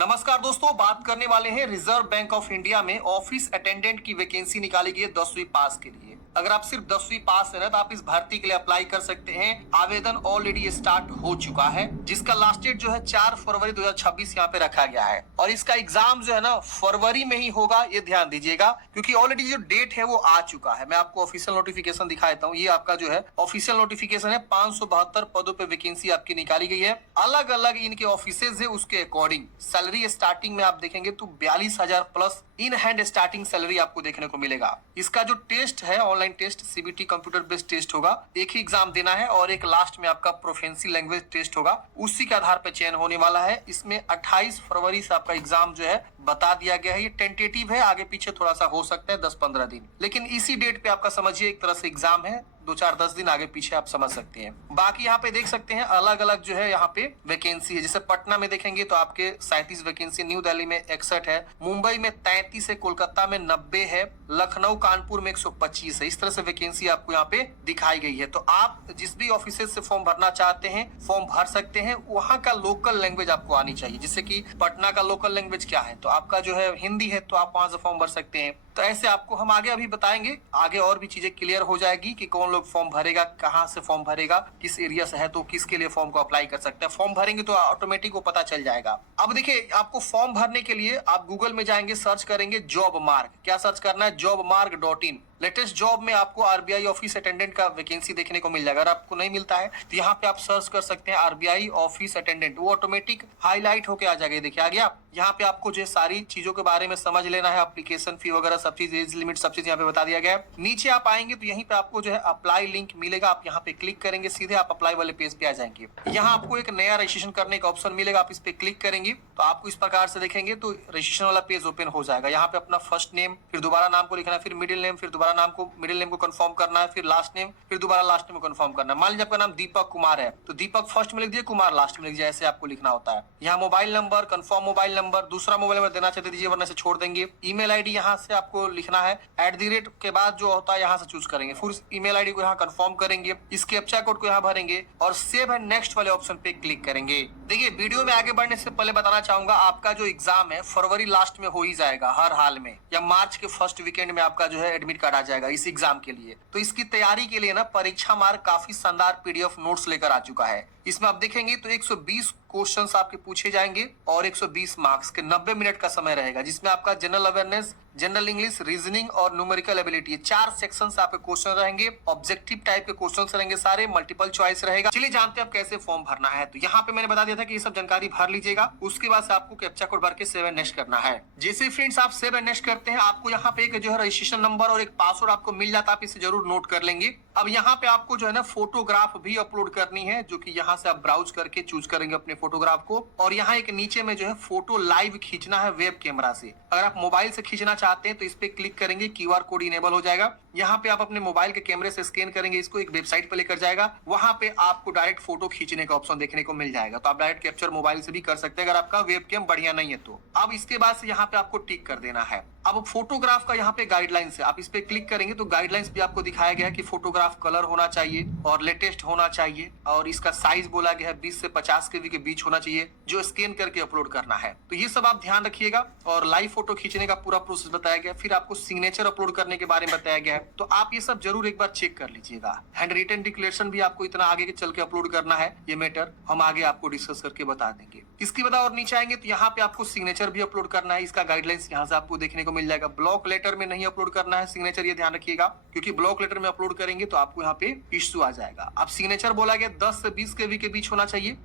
नमस्कार दोस्तों, बात करने वाले हैं रिजर्व बैंक ऑफ इंडिया में ऑफिस अटेंडेंट की वैकेंसी निकाली गई है 10वीं पास के लिए। अगर आप सिर्फ 10वीं पास है ना तो आप इस भर्ती के लिए अप्लाई कर सकते हैं। आवेदन ऑलरेडी स्टार्ट हो चुका है, जिसका लास्ट डेट जो है 4 फरवरी 2026 यहाँ पे रखा गया है और इसका एग्जाम जो है ना फरवरी में ही होगा, ये ध्यान दीजिएगा, क्योंकि ऑलरेडी जो डेट है वो आ चुका है। मैं आपको ऑफिशियल नोटिफिकेशन दिखा देता हूँ। ये आपका जो है ऑफिशियल नोटिफिकेशन है। 572 पदों पे वैकेंसी आपकी निकाली गई है। अलग अलग इनके ऑफिसेज है, उसके अकॉर्डिंग सैलरी स्टार्टिंग में आप देखेंगे तो 42,000 plus in hand starting salary आपको देखने को मिलेगा। इसका जो टेस्ट है online test CBT computer based test होगा। एक ही एग्जाम देना है और एक लास्ट में आपका प्रोफेंसी लैंग्वेज टेस्ट होगा, उसी के आधार पर चयन होने वाला है। इसमें 28 फरवरी से आपका एग्जाम जो है बता दिया गया है। ये टेंटेटिव है, आगे पीछे थोड़ा सा हो सकता है 10-15 दिन, लेकिन इसी डेट पे आपका समझिए एक तरह से एग्जाम है। 2-4-10 दिन आगे पीछे आप समझ सकते हैं। बाकी यहाँ पे देख सकते हैं अलग अलग जो है यहाँ पे वैकेंसी है। जैसे पटना में देखेंगे तो आपके 37 वैकेंसी, न्यू दिल्ली में 61 है, मुंबई में 33 है, कोलकाता में 90 है, लखनऊ कानपुर में 125 है। इस तरह से वैकेंसी आपको यहाँ पे दिखाई गई है। तो आप जिस भी ऑफिस से फॉर्म भरना चाहते हैं फॉर्म भर सकते हैं। वहाँ का लोकल लैंग्वेज आपको आनी चाहिए। जैसे कि पटना का लोकल लैंग्वेज क्या है, तो आपका जो है हिंदी है, तो आप वहां से फॉर्म भर सकते हैं। तो ऐसे आपको हम आगे अभी बताएंगे, आगे और भी चीजें क्लियर हो जाएगी कि कौन लोग फॉर्म भरेगा, कहाँ से फॉर्म भरेगा, किस एरिया से है तो किसके लिए फॉर्म को अप्लाई कर सकते हैं। फॉर्म भरेंगे तो ऑटोमेटिक वो पता चल जाएगा। अब देखिए, आपको फॉर्म भरने के लिए आप गूगल में जाएंगे, सर्च करेंगे जॉब मार्ग। क्या सर्च करना है? jobmarg.in। लेटेस्ट जॉब में आपको आरबीआई ऑफिस अटेंडेंट का वैकेंसी देखने को मिल जाएगा। अगर आपको नहीं मिलता है तो यहाँ पे आप सर्च कर सकते हैं आरबीआई ऑफिस अटेंडेंट, वो ऑटोमेटिक हाईलाइट होके आ जाएगा। देखिए आ गया। यहाँ पे आपको जो सारी चीजों के बारे में समझ लेना है, एप्लीकेशन फी वगैरह सब चीज, एज लिमिट सब चीज यहाँ पे बता दिया गया है। नीचे आप आएंगे तो यहीं पे आपको जो है अप्लाई लिंक मिलेगा। आप यहाँ पे क्लिक करेंगे, सीधे आप अप्लाई वाले पेज पे आ जाएंगे। यहाँ आपको एक नया रजिस्ट्रेशन करने का ऑप्शन मिलेगा। आप इस पे क्लिक करेंगे तो आपको इस प्रकार से देखेंगे तो रजिस्ट्रेशन वाला पेज ओपन हो जाएगा। यहाँ पे अपना फर्स्ट नेम, फिर दोबारा नाम को लिखना है, फिर मिडिल नेम, फिर दोबारा नाम को, मिडिल नेम को कंफर्म करना है, फिर लास्ट नेम, फिर दोबारा लास्ट नेम को कंफर्म करना है। मान लीजिए आपका नाम दीपक कुमार है तो दीपक फर्स्ट में लिख दिए, कुमार लास्ट में लिख दिया, ऐसे आपको लिखना होता है। यहाँ mobile number, confirm mobile number, दूसरा मोबाइल नंबर देना चाहते दीजिए वरना से छोड़ देंगे। ईमेल आईडी यहाँ से आपको लिखना है, @ के बाद जो होता है यहाँ से चूज करेंगे, फिर ईमेल आईडी को यहाँ कंफर्म करेंगे, इस कैप्चा कोड को यहाँ भरेंगे और सेव एंड नेक्स्ट वाले ऑप्शन पे क्लिक करेंगे। देखिए, वीडियो में आगे बढ़ने से पहले बताना चाहूंगा, आपका जो एग्जाम है फरवरी लास्ट में हो ही जाएगा हर हाल में, या मार्च के फर्स्ट वीकेंड में आपका जो है एडमिट कार्ड आ जाएगा इस एग्जाम के लिए। तो इसकी तैयारी के लिए ना परीक्षा मार्ग काफी शानदार पीडीएफ नोट्स लेकर आ चुका है। इसमें आप देखेंगे तो 120 क्वेश्चंस आपके पूछे जाएंगे और 120 मार्क्स के 90 मिनट का समय रहेगा, जिसमें आपका general awareness, general English, reasoning और न्यूमेरिकल एबिलिटी, 4 सेक्शंस आपके क्वेश्चन रहेंगे। ऑब्जेक्टिव टाइप के क्वेश्चंस रहेंगे सारे, मल्टीपल चॉइस रहेगा। चलिए जानते हैं आप कैसे फॉर्म भरना है। तो यहाँ पे मैंने बता दिया था कि ये सब जानकारी भर लीजिएगा, उसके बाद से आपको कैप्चा कोड भर के सेव एंड नेक्स्ट करना है। जैसे फ्रेंड्स आप सेव एंड नेक्स्ट करते हैं, आपको यहाँ पे एक जो है रजिस्ट्रेशन नंबर और एक पासवर्ड आपको मिल जाता है, आप इसे जरूर नोट कर लेंगे। अब यहाँ पे आपको जो है ना फोटोग्राफ भी अपलोड करनी है, जो कि यहाँ से आप ब्राउज करके चूज करेंगे अपने फोटोग्राफ को। और यहाँ एक नीचे में जो है फोटो लाइव खींचना है वेब कैमरा से। अगर आप मोबाइल से खींचना चाहते हैं तो इस पे क्लिक करेंगे, क्यूआर कोड इनेबल हो जाएगा। यहाँ पे आप अपने मोबाइल के कैमरे से स्कैन करेंगे, इसको एक वेबसाइट पे लेकर जाएगा। वहां पे आपको डायरेक्ट फोटो खींचने का ऑप्शन देखने को मिल जाएगा। तो आप डायरेक्ट कैप्चर मोबाइल से भी कर सकते हैं अगर आपका वेबकैम बढ़िया नहीं है तो। अब इसके बाद से यहाँ पे आपको टिक कर देना है। अब फोटोग्राफ का यहाँ पे गाइडलाइंस है, आप इस पे क्लिक करेंगे तो गाइडलाइंस भी आपको दिखाया गया है कि फोटोग्राफ कलर होना चाहिए और लेटेस्ट होना चाहिए और इसका साइज बोला गया है 20 से 50 केबी के बीच होना चाहिए, जो स्कैन करके अपलोड करना है। तो ये सब आप ध्यान रखिएगा। और लाइव फोटो खींचने का पूरा प्रोसेस बताया गया, फिर आपको सिग्नेचर अपलोड करने के बारे में बताया गया है। तो आप ये सब जरूर एक बार चेक कर लीजिएगा। हैंड रिटन डिक्लेरेशन भी आपको इतना आगे के चल के अपलोड करना है, ये मैटर हम आगे आपको डिस्कस करके बता देंगे। इसके बाद और नीचे आएंगे तो यहाँ पे आपको सिग्नेचर भी अपलोड करना है। इसका गाइडलाइंस यहाँ से आपको देखने को मिल जाएगा। ब्लॉक लेटर में नहीं अपलोड करना है सिग्नेचर, ये ध्यान रखिएगा, क्योंकि ब्लॉक लेटर में अपलोड करेंगे तो आपको यहाँ पे इश्यू आ जाएगा। अब सिग्नेचर बोला गया 10 से 20 केबी के बीच होना चाहिए।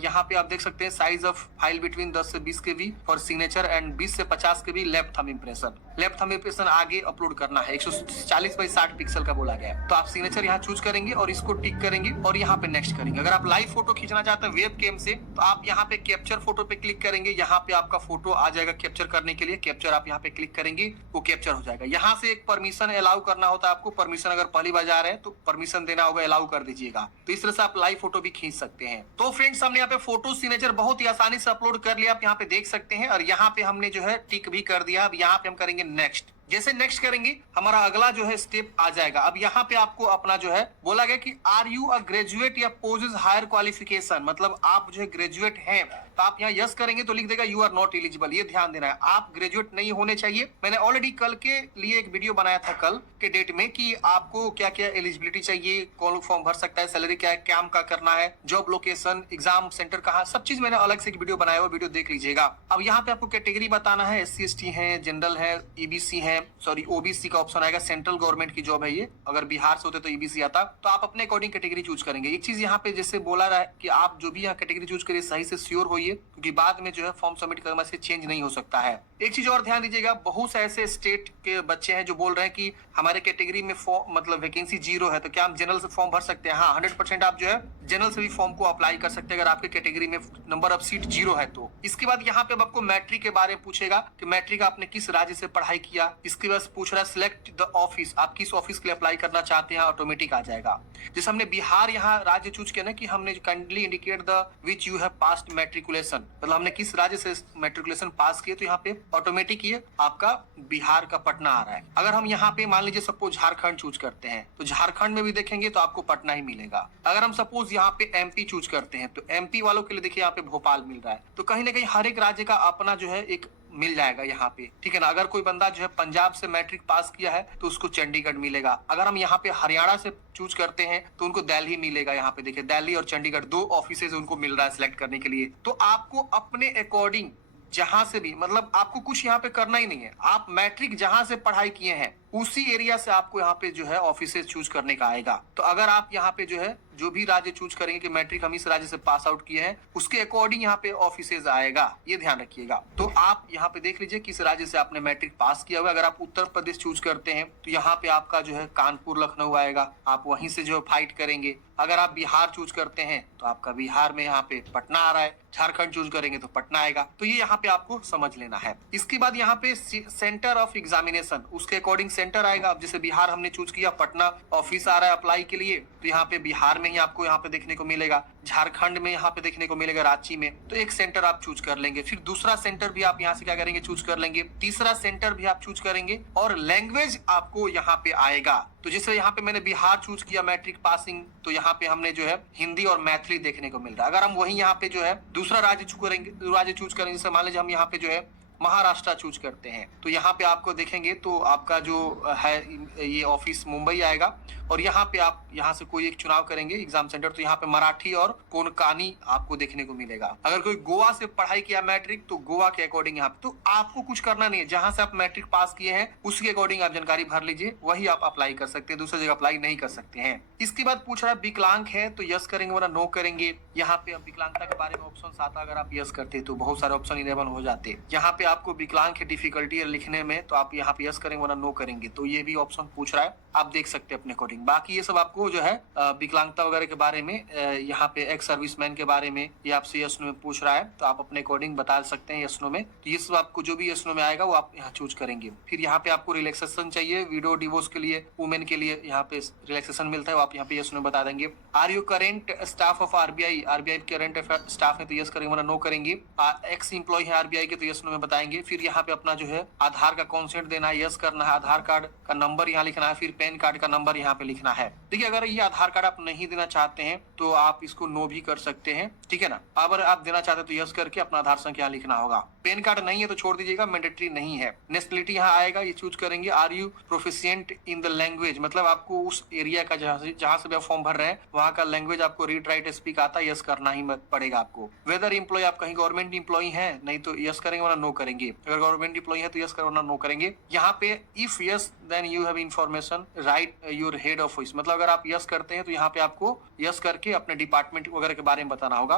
यहाँ पे आप देख सकते हैं साइज ऑफ फाइल बिटवीन 10 से 20 केबी फॉर सिग्नेचर एंड 20 से 50 KB left thumb impression. Left thumb impression आगे अपलोड करना है, 140 बाई 60 पिक्सल का बोला गया है। तो आप सिग्नेचर यहाँ चूज करेंगे और इसको टिक करेंगे और यहाँ पे नेक्स्ट करेंगे। अगर आप लाइव फोटो खींचना चाहते हैं वेब कैम से तो आप यहाँ पे कैप्चर फोटो पे क्लिक करेंगे, यहाँ पे आपका फोटो आ जाएगा कैप्चर करने के लिए। कैप्चर आप यहाँ पे क्लिक करेंगे, वो कैप्चर हो जाएगा। यहाँ से एक परमिशन अलाउ करना होता है आपको। परमिशन अगर पहली बार जा रहे हैं तो परमिशन देना होगा, अलाउ कर दीजिएगा। तो इस तरह से आप लाइव फोटो भी खींच सकते हैं। तो फ्रेंड्स हमने यहाँ पे फोटो सिग्नेचर बहुत ही आसानी से अपलोड कर लिया, आप यहाँ पे देख सकते हैं। और यहाँ पे हमने जो है टिक भी कर दिया। अब यहाँ पे हम करेंगे नेक्स्ट। जैसे नेक्स्ट करेंगे हमारा अगला जो है स्टेप आ जाएगा। अब यहाँ पे आपको अपना जो है बोला गया कि आर यू अ ग्रेजुएट या पोजेस हायर क्वालिफिकेशन, मतलब आप जो है ग्रेजुएट हैं तो आप यहाँ यस करेंगे तो लिख देगा यू आर नॉट एलिजिबल। ये ध्यान देना है, आप ग्रेजुएट नहीं होने चाहिए। मैंने ऑलरेडी कल के लिए एक वीडियो बनाया था, कल के डेट में, कि आपको क्या क्या एलिजिबिलिटी चाहिए, कौन लोग फॉर्म भर सकता है, सैलरी क्या है, काम का करना है, जॉब लोकेशन, एग्जाम सेंटर कहाँ, सब चीज मैंने अलग से एक वीडियो बनाया हुआ, वीडियो देख लीजिएगा। अब यहाँ पे आपको कैटेगरी बताना है, SC ST है, जनरल है, EBC है, सॉरी OBC का ऑप्शन आएगा। सेंट्रल गवर्नमेंट की जॉब है ये, अगर बिहार से होते तो EBC आता। तो आप अपने अकॉर्डिंग कैटेगरी चूज करेंगे। एक चीज यहाँ पे जैसे बोला रहा है कि आप जो भी यहाँ कैटेगरी चूज करिए सही से श्योर होइए, क्योंकि बाद में जो है फॉर्म सबमिट करने से चेंज नहीं हो सकता है। एक चीज और ध्यान दीजिएगा, बहुत से ऐसे स्टेट के बच्चे हैं जो बोल रहे हैं कि हमारे कैटेगरी में मतलब वैकेंसी 0 है, तो क्या हम जनरल से फॉर्म भर सकते हैं? हाँ, 100% आप जो है जनरल से भी फॉर्म को अप्लाई कर सकते हैं अगर आपके कैटेगरी में नंबर ऑफ सीट 0 है तो। इसके बाद यहाँ पे अब आपको मैट्रिक के बारे में पूछेगा कि मैट्रिक आपने किस राज्य से पढ़ाई किया। इसके बाद पूछ रहा है सिलेक्ट द ऑफिस, आप किस ऑफिस के लिए अप्लाई करना चाहते हैं, ऑटोमेटिक आ जाएगा। जैसे हमने बिहार यहाँ राज्य चूज किया ना कि हमने kindly indicate the which you have passed matriculation, मतलब हमने किस राज्य से मैट्रिकुलेशन पास किए, तो यहाँ पे ऑटोमेटिक ये आपका बिहार का पटना आ रहा है। अगर हम यहाँ पे मान लीजिए सपोज झारखंड चूज करते हैं तो झारखंड में भी देखेंगे तो आपको पटना ही मिलेगा। अगर हम सपोज यहाँ पे MP चूज करते हैं तो MP वालों के लिए देखिए यहाँ पे भोपाल मिल रहा है। तो कहीं ना कहीं हर एक राज्य का अपना जो है एक मिल जाएगा यहाँ पे, ठीक है ना। अगर कोई बंदा जो है पंजाब से मैट्रिक पास किया है तो उसको चंडीगढ़ मिलेगा। अगर हम यहाँ पे हरियाणा से चूज करते हैं तो उनको दिल्ली मिलेगा। यहाँ पे देखिए दिल्ली और चंडीगढ़ 2 ऑफिसेज उनको मिल रहा है सिलेक्ट करने के लिए। तो आपको अपने अकॉर्डिंग जहां से भी, मतलब आपको कुछ यहाँ पे करना ही नहीं है, आप मैट्रिक जहां से पढ़ाई किए हैं उसी एरिया से आपको यहाँ पे जो है ऑफिसेज चूज करने का आएगा। तो अगर आप यहाँ पे जो है जो भी राज्य चूज करेंगे कि मैट्रिक हम इस राज्य से पास आउट किए हैं, उसके अकॉर्डिंग यहाँ पे ऑफिसेज आएगा, ये ध्यान रखिएगा। तो आप यहाँ पे देख लीजिए किस राज्य से आपने मैट्रिक पास किया हुआ। अगर आप उत्तर प्रदेश चूज करते हैं तो यहाँ पे आपका जो है कानपुर लखनऊ आएगा, आप वहीं से जो है फाइट करेंगे। अगर आप बिहार चूज करते हैं तो आपका बिहार में यहाँ पे पटना आ रहा है। झारखंड चूज करेंगे तो पटना आएगा। तो ये यहाँ पे आपको समझ लेना है। इसके बाद यहाँ पे सेंटर ऑफ एग्जामिनेशन, उसके अकॉर्डिंग सेंटर आएगा। अब जैसे बिहार हमने चूज किया, पटना ऑफिस आ रहा है अप्लाई के लिए, तो यहाँ पे बिहार में ही आपको यहाँ पे देखने को मिलेगा। झारखंड में यहाँ पे देखने को मिलेगा रांची में, तो एक सेंटर आप चूज कर लेंगे। फिर दूसरा सेंटर भी आप यहाँ से क्या करेंगे, चूज कर लेंगे। तीसरा सेंटर भी आप चूज करेंगे और लैंग्वेज आपको यहाँ पे आएगा। तो जैसे यहाँ पे मैंने बिहार चूज किया मैट्रिक पासिंग, तो यहाँ पे हमने जो है हिंदी और मैथिली देखने को मिल रहा है। अगर हम वही यहाँ पे जो है दूसरा राज्य चूज करेंगे, जैसे मान लीजिए हम यहाँ पे जो है महाराष्ट्र चूज करते हैं, तो यहाँ पे आपको देखेंगे तो आपका जो है ये ऑफिस मुंबई आएगा। और यहाँ पे आप यहाँ से कोई एक चुनाव करेंगे एग्जाम सेंटर, तो यहाँ पे मराठी और कोंकणी आपको देखने को मिलेगा। अगर कोई गोवा से पढ़ाई किया मैट्रिक, तो गोवा के अकॉर्डिंग यहाँ पे, तो आपको कुछ करना नहीं है, जहां से आप मैट्रिक पास किए हैं उसके अकॉर्डिंग आप जानकारी भर लीजिए, वही आप अप्लाई कर सकते हैं, दूसरी जगह अप्लाई नहीं कर सकते हैं। इसके बाद पूछ रहा है विकलांग है तो यस करेंगे वरना नो करेंगे। यहाँ पे अब विकलांगता के बारे में ऑप्शन आता, अगर आप यस करते तो बहुत सारे ऑप्शन इनेबल हो जाते। यहाँ पे आपको विकलांग की डिफिकल्टी है लिखने में, तो आप यहाँ पे यस करेंगे वरना नो करेंगे, तो ये भी ऑप्शन पूछ रहा है, आप देख सकते हैं अपने अकॉर्डिंग। बाकी ये सब आपको जो है विकलांगता वगैरह के बारे में, यहाँ पे एक्स सर्विसमैन के बारे में ये आपसे यस नो में पूछ रहा है, तो आप अपने अकॉर्डिंग बता सकते हैं यस नो में। तो ये सब आपको जो भी यस नो में आएगा वो आप यहाँ चूज करेंगे। फिर यहाँ पे आपको रिलैक्सेशन चाहिए, विडो डिवोर्स के लिए, वुमेन के लिए यहाँ पे रिलैक्सेशन मिलता है, वो आप यहाँ पे यस नो बता देंगे। Are you current staff of RBI, RBI current staff है तो यस करेंगे वरना नो करेंगे। एक्स इंप्लॉय है RBI के तो यस नो में बताएंगे। फिर यहाँ पे अपना जो है आधार का कॉन्सेंट देना है, यस करना है। आधार कार्ड का नंबर यहाँ लिखना है, फिर पैन कार्ड का नंबर यहाँ पे लिखना है। देखिए अगर ये आधार कार्ड आप नहीं देना चाहते हैं तो आप इसको नो भी कर सकते हैं, ठीक है ना। अगर आप देना चाहते हैं तो यस करके अपना आधार संख्या लिखना होगा। पैन कार्ड नहीं है तो छोड़ दीजिएगा, मैंडेटरी नहीं है। नेशनलिटी यहाँ आएगा, ये चूज करेंगे। Are you proficient in the language, मतलब आपको उस एरिया का जहाँ से भी आप फॉर्म भर रहे हैं वहाँ का लैंग्वेज आपको रीड राइट स्पीक आता है, यस करना ही पड़ेगा आपको। वेदर इंप्लॉय, आप कहीं गवर्नमेंट इंप्लॉय है, नहीं तो यस करेंगे वरना नो करेंगे। अगर गवर्नमेंट इंप्लॉय है तो यस करेंगे वरना नो करेंगे। यहाँ पे if yes then you have information write your head office, मतलब अगर आप यस करते हैं तो यहाँ पे आपको यस करके अपने डिपार्टमेंट वगैरह के बारे में बताना होगा।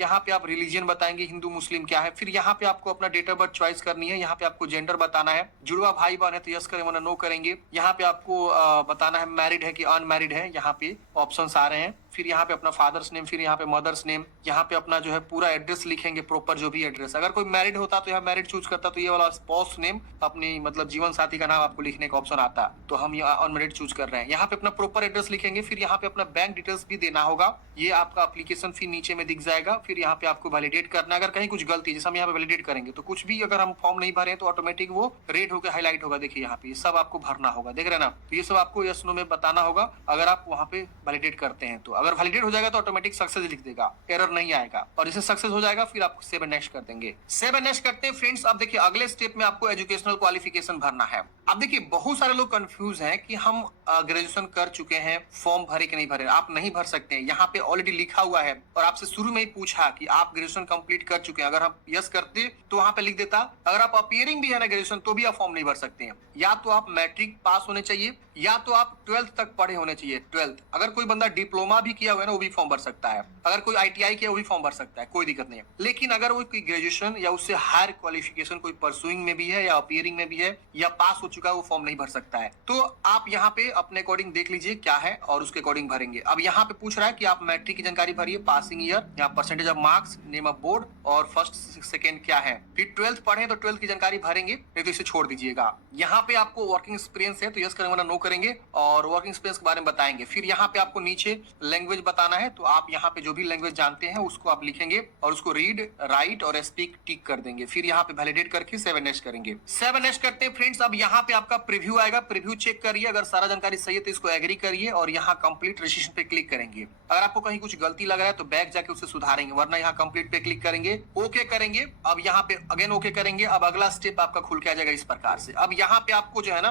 यहाँ पे आप रिलीजन बताएंगे, हिंदू मुस्लिम क्या है। फिर यहाँ पे आपको अपना डेट ऑफ बर्थ चॉइस करनी है। यहाँ पे आपको जेंडर बताना है। जुड़वा भाई बहन है तो यस करें वरना नो करेंगे। यहाँ पे आपको बताना है मैरिड है कि अनमैरिड है, यहाँ पे ऑप्शंस आ रहे हैं। फिर यहाँ पे अपना फादर्स नेम, फिर यहाँ पे मदर्स नेम, यहाँ पे अपना जो है पूरा एड्रेस लिखेंगे, प्रॉपर जो भी एड्रेस। अगर कोई मैरिड होता तो यहाँ मैरिड चूज करता तो ये वाला स्पाउस नेम, अपनी मतलब जीवन साथी का नाम आपको लिखने का ऑप्शन आता, तो हम यहाँ अनमैरिड चूज कर रहे हैं। यहाँ पे अपना प्रॉपर एड्रेस लिखेंगे। फिर यहाँ पे अपना बैंक डिटेल्स भी देना होगा। ये आपका एप्लीकेशन फी नीचे में दिख जाएगा। फिर यहाँ पे आपको वैलिडेट करना है। अगर कहीं कुछ गलती, जैसे हम यहाँ पे वैलिडेट करेंगे तो कुछ भी अगर हम फॉर्म नहीं भरे तो ऑटोमेटिक वो रेड होकर हाईलाइट होगा। देखिए यहाँ पे ये सब आपको भरना होगा, देख रहे हैं ना। तो ये सब आपको यस नो में बताना होगा अगर आप वहाँ पे वैलिडेट करते हैं तो। अगर वैलिडेट हो जाएगा तो ऑटोमेटिक सक्सेस लिख देगा, एरर नहीं आएगा। और जैसे सक्सेस हो जाएगा फिर आपको सेव एंड नेक्स्ट कर देंगे। सेव एंड नेक्स्ट करते हैं फ्रेंड्स। अब देखिए अगले स्टेप में आपको एजुकेशनल क्वालिफिकेशन भरना है। अब देखिए बहुत सारे लोग कंफ्यूज हैं कि हम ग्रेजुएशन कर चुके हैं, फॉर्म भरे कि नहीं भरे। आप नहीं भर सकते हैं, यहाँ पे ऑलरेडी लिखा हुआ है और आपसे शुरू में ही पूछा कि आप ग्रेजुएशन कंप्लीट कर चुके हैं। अगर हम यस करते तो वहां पे लिख देता। अगर आप अपीयरिंग भी है ना ग्रेजुएशन तो भी आप फॉर्म नहीं भर सकते हैं। या तो आप मैट्रिक पास होने चाहिए या तो आप 12th तक पढ़े होने चाहिए। 12th अगर कोई बंदा डिप्लोमा भी किया हुआ है ना वो भी फॉर्म भर सकता है। अगर कोई ITI किया वो भी फॉर्म भर सकता है, कोई दिक्कत नहीं है। लेकिन अगर वो कोई ग्रेजुएशन या उससे हायर क्वालिफिकेशन कोई परसुइंग में भी है या अपीयरिंग में भी है या पास हो चुका है वो फॉर्म नहीं भर सकता है। तो आप यहाँ पे अपने अकॉर्डिंग देख लीजिए क्या है और उसके अकॉर्डिंग भरेंगे। अब यहाँ पे पूछ रहा है कि आप मैट्रिक की जानकारी भरिए, पासिंग ईयर या percentage of marks, name of board और फर्स्ट सेकेंड क्या है। फिर 12th पढ़े तो 12th की जानकारी भरेंगे, नहीं तो इसे छोड़ दीजिएगा। यहाँ पे आपको वर्किंग एक्सपीरियंस है तो यस करेंगे नो करेंगे और वर्किंग एक्सपीरियंस के बारे में बताएंगे। फिर यहाँ पे आपको नीचे लैंग्वेज बताना है तो आप यहाँ पे जो भी लैंग्वेज जानते हैं उसको आप लिखेंगे और उसको रीड, राइट और स्पीक टिक कर देंगे। फिर यहाँ पे वैलिडेट करके सेव एंड नेक्स्ट करेंगे। सेव एंड नेक्स्ट करते हैं फ्रेंड्स। अब यहाँ पे आपका प्रीव्यू आएगा, प्रीव्यू चेक करिए। अगर सारा जानकारी सही है तो इसको एग्री करिए और यहाँ कंप्लीट रजिस्ट्रेशन पे क्लिक करेंगे। अगर आपको कहीं कुछ गलती लग रहा है तो बैक जाके उसे सुधारेंगे, वरना यहाँ कंप्लीट पे क्लिक करेंगे, ओके करेंगे। अब यहाँ पे अगेन ओके करेंगे। अब अगला स्टेप आपका खुल के आ जाएगा इस प्रकार से। अब यहाँ पे आपको जो है ना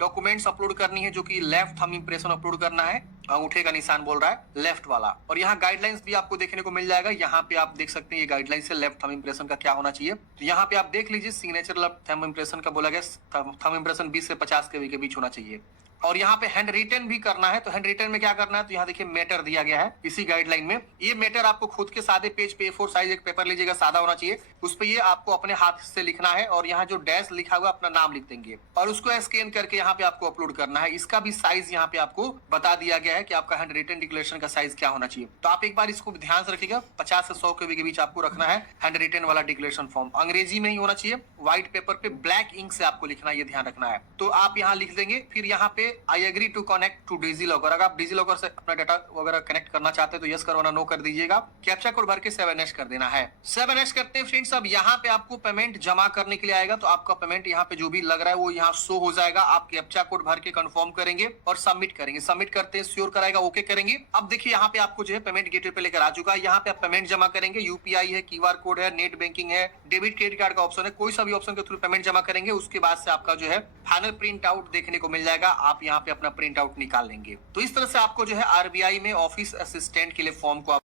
डॉक्यूमेंट्स अपलोड करनी है, जो कि लेफ्ट थंब इंप्रेशन अपलोड करना है। अंगूठे का निशान बोल रहा है लेफ्ट वाला। और यहाँ गाइडलाइंस भी आपको देखने को मिल जाएगा। यहाँ पे आप देख सकते हैं ये गाइडलाइंस है लेफ्ट थंब इंप्रेशन का क्या होना चाहिए। तो यहाँ पे आप देख लीजिए सिग्नेचर थंब इंप्रेशन का बोला गया थंब इंप्रेशन 20 से 50 के बीच होना चाहिए। और यहाँ पे हैंड रिटन भी करना है। तो हैंड रिटन में क्या करना है, तो यहाँ देखिए मैटर दिया गया है इसी गाइडलाइन में। ये मैटर आपको खुद के सादे पेज पे A4 साइज एक पेपर लीजिएगा, सादा होना चाहिए। उस पे ये आपको अपने हाथ से लिखना है और यहाँ जो डैश लिखा हुआ अपना नाम लिख देंगे और उसको स्कैन करके यहाँ पे आपको अपलोड करना है। इसका भी साइज यहाँ पे आपको बता दिया गया है कि आपका हैंड रिटन डिक्लेरेशन का साइज क्या होना चाहिए। तो आप एक बार इसको ध्यान से रखिएगा, 50 से 100 के बीच आपको रखना है हैंड रिटन वाला डिक्लेरेशन फॉर्म। अंग्रेजी में ही होना चाहिए, व्हाइट पेपर पे ब्लैक इंक से आपको लिखना है, ये ध्यान रखना है। तो आप यहाँ लिख देंगे। फिर यहाँ पे I agree to connect to DigiLocker. अगर आप डिजीलॉकर से अपना डाटा वगैरह कनेक्ट करना चाहते हैं तो यस करवाना नो कर दीजिएगा। कैप्चा कोड भर के सेव एंड नेक्स्ट कर देना है। सेव एंड नेक्स्ट करते हैं फ्रेंड्स। अब यहाँ पे आपको पेमेंट जमा करने के लिए आएगा। तो आपका पेमेंट यहाँ पे जो भी लग रहा है वो यहाँ शो हो जाएगा। आप कैप्चा कोड भर के कंफर्म करेंगे और सबमिट करेंगे। सबमिट करते हैं श्योर कराएगा, ओके करेंगे। अब देखिए यहाँ पे आपको जो है पेमेंट गेटवे पे लेकर आ चुका है। यहाँ पे आप पेमेंट जमा करेंगे। UPI है, QR कोड है, नेट बैंकिंग है, डेबिट क्रेडिट कार्ड का ऑप्शन है, कोई सा भी ऑप्शन के थ्रू पेमेंट जमा करेंगे। उसके बाद से आपका जो है फाइनल प्रिंट आउट देखने को मिल जाएगा। आप यहाँ पे अपना प्रिंट आउट निकाल लेंगे। तो इस तरह से आपको जो है RBI में ऑफिस असिस्टेंट के लिए फॉर्म को आप